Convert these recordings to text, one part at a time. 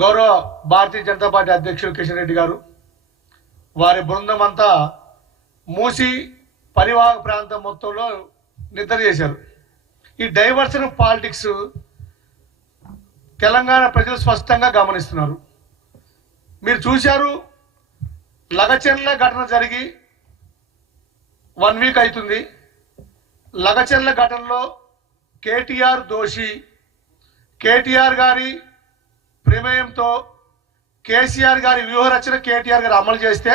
గౌరవ భారతీయ జనతా పార్టీ అధ్యక్షుడు కిషన్ రెడ్డి గారు వారి బృందం అంతా మూసి పరివాహక ప్రాంతం మొత్తంలో నిద్ర చేశారు. ఈ డైవర్షన్ పాలిటిక్స్ తెలంగాణ ప్రజలు స్పష్టంగా గమనిస్తున్నారు. మీరు చూశారు, లగచెర్ల ఘటన జరిగి 1 వీక్ అవుతుంది. లగచెర్ల ఘటనలో కేటీఆర్ దోషి. కేటీఆర్ గారి ప్రమేయంతో కేసీఆర్ గారి వ్యూహరచన కేటీఆర్ గారు అమలు చేస్తే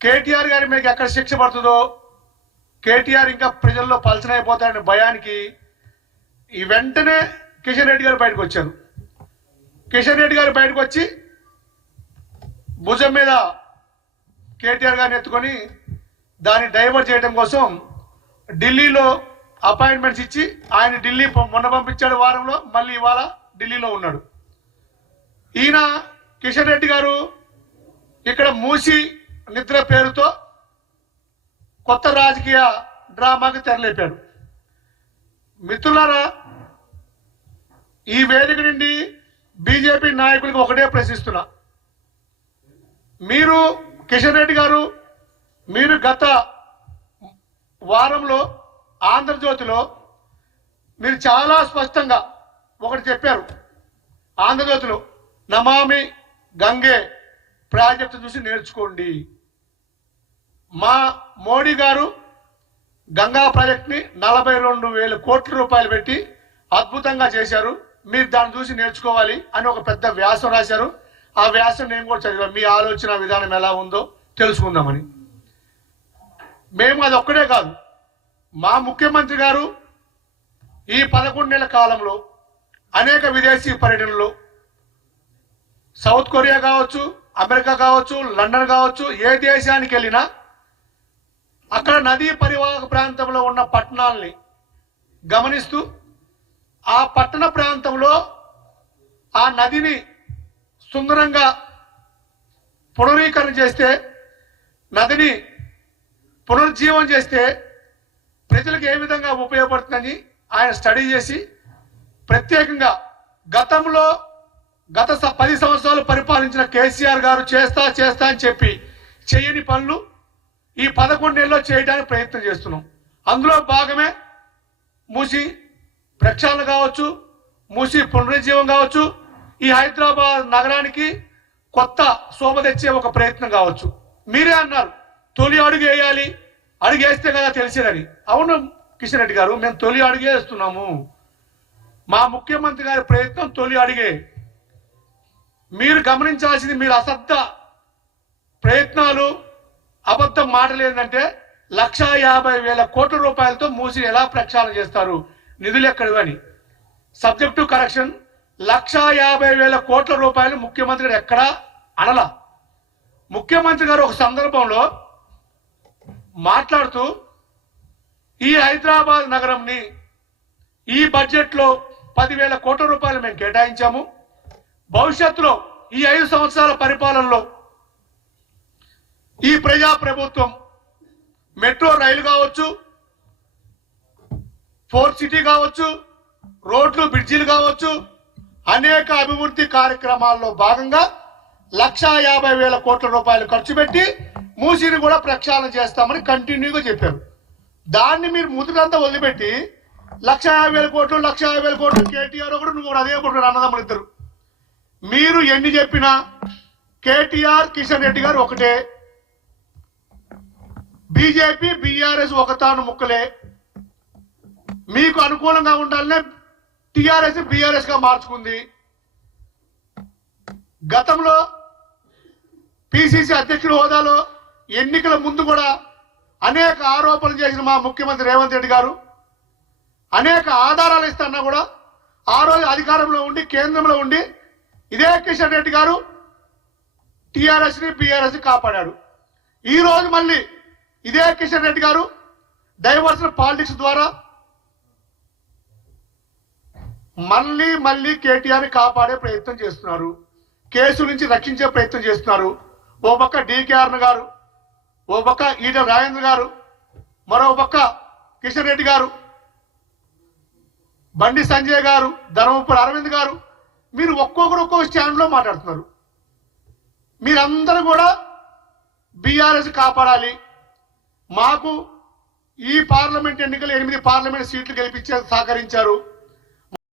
కేటీఆర్ గారి మీకు ఎక్కడ శిక్ష పడుతుందో, కేటీఆర్ ఇంకా ప్రజల్లో పలచనైపోతాడనే భయానికి ఈ వెంటనే కిషన్ రెడ్డి గారు బయటకు వచ్చారు. కిషన్ రెడ్డి గారు బయటకు వచ్చి భుజం మీద కేటీఆర్ గారిని ఎత్తుకొని దాన్ని డైవర్ట్ చేయడం కోసం ఢిల్లీలో అపాయింట్మెంట్స్ ఇచ్చి ఆయన ఢిల్లీ మొన్న పంపించాడు వారంలో, మళ్ళీ ఇవాళ ఢిల్లీలో ఉన్నాడు. ఈయన కిషన్ రెడ్డి గారు ఇక్కడ మూసి నిద్ర పేరుతో కొత్త రాజకీయ డ్రామాకి తెరలేపాడు. మిత్రులారా, ఈ వేదిక నుండి బీజేపీ నాయకులకు ఒకటే ప్రశ్నిస్తున్నా. మీరు కిషన్ రెడ్డి గారు, మీరు గత వారంలో ఆంధ్రజ్యోతిలో మీరు చాలా స్పష్టంగా ఒకటి చెప్పారు. ఆంధ్రజ్యోతిలో నమామి గంగే ప్రాజెక్టు చూసి నేర్చుకోండి. మా మోడీ గారు గంగా ప్రాజెక్ట్ని 42,000 కోట్ల రూపాయలు పెట్టి అద్భుతంగా చేశారు, మీరు దాన్ని చూసి నేర్చుకోవాలి అని ఒక పెద్ద వ్యాసం రాశారు. ఆ వ్యాసం నేను కూడా చదివాను, మీ ఆలోచన విధానం ఎలా ఉందో తెలుసుకుందామని. మేము అది ఒక్కడే కాదు, మా ముఖ్యమంత్రి గారు ఈ 11 నెలల కాలంలో అనేక విదేశీ పర్యటనలు, సౌత్ కొరియా కావచ్చు, అమెరికా కావచ్చు, లండన్ కావచ్చు, ఏ దేశానికి వెళ్ళినా అక్కడ నదీ పరివాహక ప్రాంతంలో ఉన్న పట్టణాలని గమనిస్తూ ఆ పట్టణ ప్రాంతంలో ఆ నదిని సుందరంగా పునరీకరణ చేస్తే, నదిని పునరుజ్జీవం చేస్తే ప్రజలకు ఏ విధంగా ఉపయోగపడుతుందని ఆయన స్టడీ చేసి ప్రత్యేకంగా గతంలో గత 10 సంవత్సరాలు పరిపాలించిన కేసీఆర్ గారు చేస్తా అని చెప్పి చేయని పనులు ఈ 11 నెలల్లో చేయడానికి ప్రయత్నం చేస్తున్నాం. అందులో భాగమే మూసి ప్రక్షాళన కావచ్చు, మూసి పునరుజ్జీవం కావచ్చు, ఈ హైదరాబాద్ నగరానికి కొత్త శోభ తెచ్చే ఒక ప్రయత్నం కావచ్చు. మీరే అన్నారు తొలి అడుగు వేయాలి, అడుగు వేస్తే కదా తెలిసేదని. అవును కిషన్ రెడ్డి గారు, మేము తొలి అడుగే వేస్తున్నాము. మా ముఖ్యమంత్రి గారి ప్రయత్నం తొలి అడుగే. మీరు గమనించాల్సింది, మీరు అసత్య ప్రయత్నాలు, అబద్ధం మాటలు ఏంటంటే 1,50,000 కోట్ల రూపాయలతో మూసి ఎలా ప్రక్షాళన చేస్తారు, నిధులు ఎక్కడివని. సబ్జెక్టు కరెక్షన్, 1,50,000 కోట్ల రూపాయలు ముఖ్యమంత్రి గారు ఎక్కడా అనలా. ముఖ్యమంత్రి గారు ఒక సందర్భంలో మాట్లాడుతూ ఈ హైదరాబాద్ నగరంని ఈ బడ్జెట్లో 10,000 కోట్ల రూపాయలు మేము కేటాయించాము. భవిష్యత్తులో ఈ 5 సంవత్సరాల పరిపాలనలో ఈ ప్రజా ప్రభుత్వం మెట్రో రైలు కావచ్చు, 4 సిటీ కావచ్చు, రోడ్లు బ్రిడ్జిలు కావచ్చు, అనేక అభివృద్ధి కార్యక్రమాల్లో భాగంగా 1,50,000 కోట్ల రూపాయలు ఖర్చు పెట్టి మూసిని కూడా ప్రక్షాళన చేస్తామని కంటిన్యూగా చెప్పారు. దాన్ని మీరు ముదురంతా వదిలిపెట్టి 1,50,000 కోట్లు 1,50,000 కోట్లు కేటీఆర్ ఒకటి, నువ్వు కూడా అదే ఒకటి, అన్నదమ్ములు ఇద్దరు. మీరు ఎన్ని చెప్పినా కేటీఆర్ కిషన్ రెడ్డి గారు ఒకటే, బీజేపీ బీఆర్ఎస్ ఒకతాను ముక్కలే. మీకు అనుకూలంగా ఉండాలనే టీఆర్ఎస్ బీఆర్ఎస్ గా మార్చుకుంది. గతంలో పిసిసి అధ్యక్షుల హోదాలో ఎన్నికల ముందు కూడా అనేక ఆరోపణలు చేసిన మా ముఖ్యమంత్రి రేవంత్ రెడ్డి గారు అనేక ఆధారాలు ఇస్తున్నా కూడా ఆ రోజు అధికారంలో ఉండి కేంద్రంలో ఉండి ఇదే కిషన్ రెడ్డి గారు టీఆర్ఎస్ ని బీఆర్ఎస్ ని కాపాడాడు. ఈ రోజు మళ్ళీ ఇదే కిషన్ రెడ్డి గారు డైవర్షన్ పాలిటిక్స్ ద్వారా మళ్ళీ కేటీఆర్ ని కాపాడే ప్రయత్నం చేస్తున్నారు, కేసు నుంచి రక్షించే ప్రయత్నం చేస్తున్నారు. ఓ పక్క డికేఆర్ గారు, ఓ పక్క ఈటల రాజేంద్ర గారు, మరో పక్క కిషన్ రెడ్డి గారు, బండి సంజయ్ గారు, ధర్మపురి అరవింద్ గారు, మీరు ఒక్కొక్కరు ఒక్కొక్క స్టాండ్లో మాట్లాడుతున్నారు. మీరందరూ కూడా బీఆర్ఎస్ కాపాడాలి, మాకు ఈ పార్లమెంట్ ఎన్నికలు 8 పార్లమెంట్ సీట్లు గెలిపించే సహకరించారు,